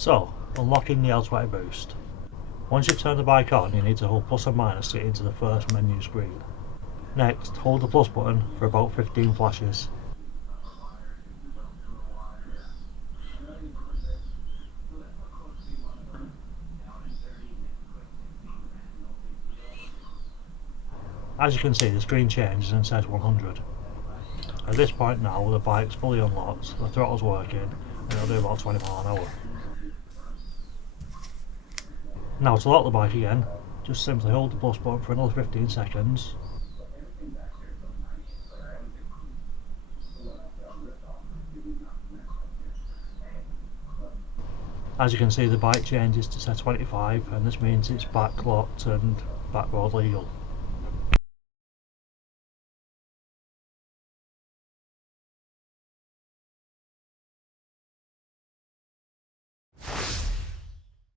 So, unlocking the L20 Boost. Once you've turned the bike on, you need to hold plus and minus to get into the first menu screen. Next, hold the plus button for about 15 flashes. As you can see, the screen changes and says 100. At this point now, the bike's fully unlocked, the throttle's working, and it'll do about 20 miles an hour. Now to lock the bike again, just simply hold the plus button for another 15 seconds. As you can see, the bike changes to set 25, and this means it's back locked and back road legal.